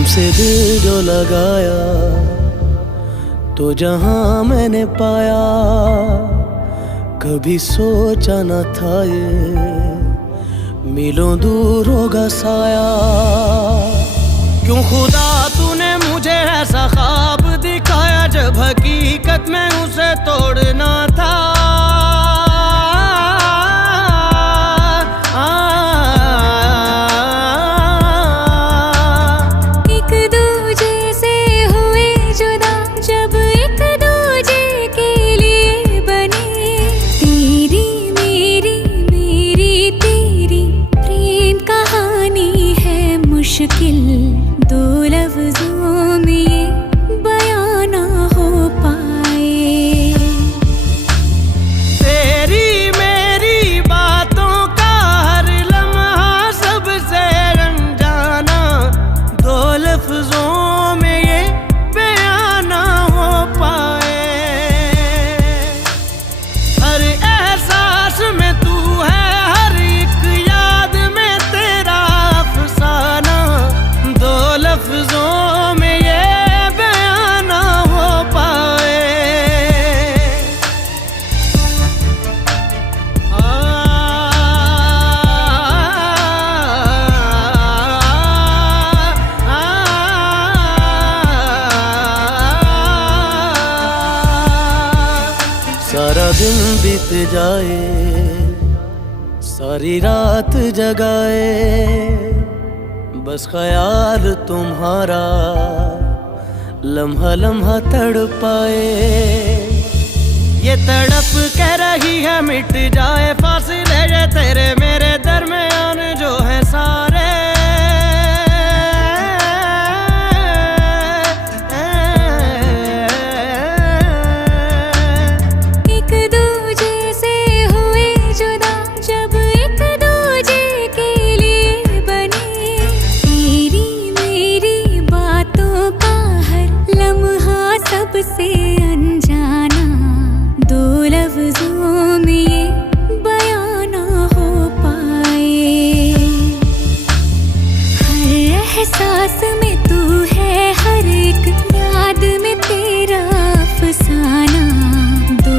तुमसे दिल जो लगाया तो जहां मैंने पाया, कभी सोचा न था ये मीलों दूर होगा साया। क्यों खुदा तूने मुझे ऐसा ख्वाब दिखाया, जब हकीकत में उसे तोड़ना था। मुश्किल दो लफ्जों में ये बयां ना हो पाए। तेरी मेरी बातों का हर लम्हा सबसे अनजाना, दो लफ्जों में ये बयां ना हो पाए। हर एहसास में तू है, हर एक याद में तेरा अफसाना, दो लफ्जों में ये बयां ना हो पाए। सारा दिन बीत जाए, सारी रात जगाए, बस ख्याल तुम्हारा लम्हा लम्हा तड़पाए। ये तड़प कह रही है मिट जाए फासले, ये तेरे मेरे दरमियान जो है सारे। एक दूजे से हुए जुदा, जब एक दूजे के लिए बने। तेरी मेरी बातों का हर लम्हा सबसे अनजाना, दो लफ्जों में ये बयां ना हो पाए। हर एहसास में तू है, हर एक याद में तेरा अफसाना, दो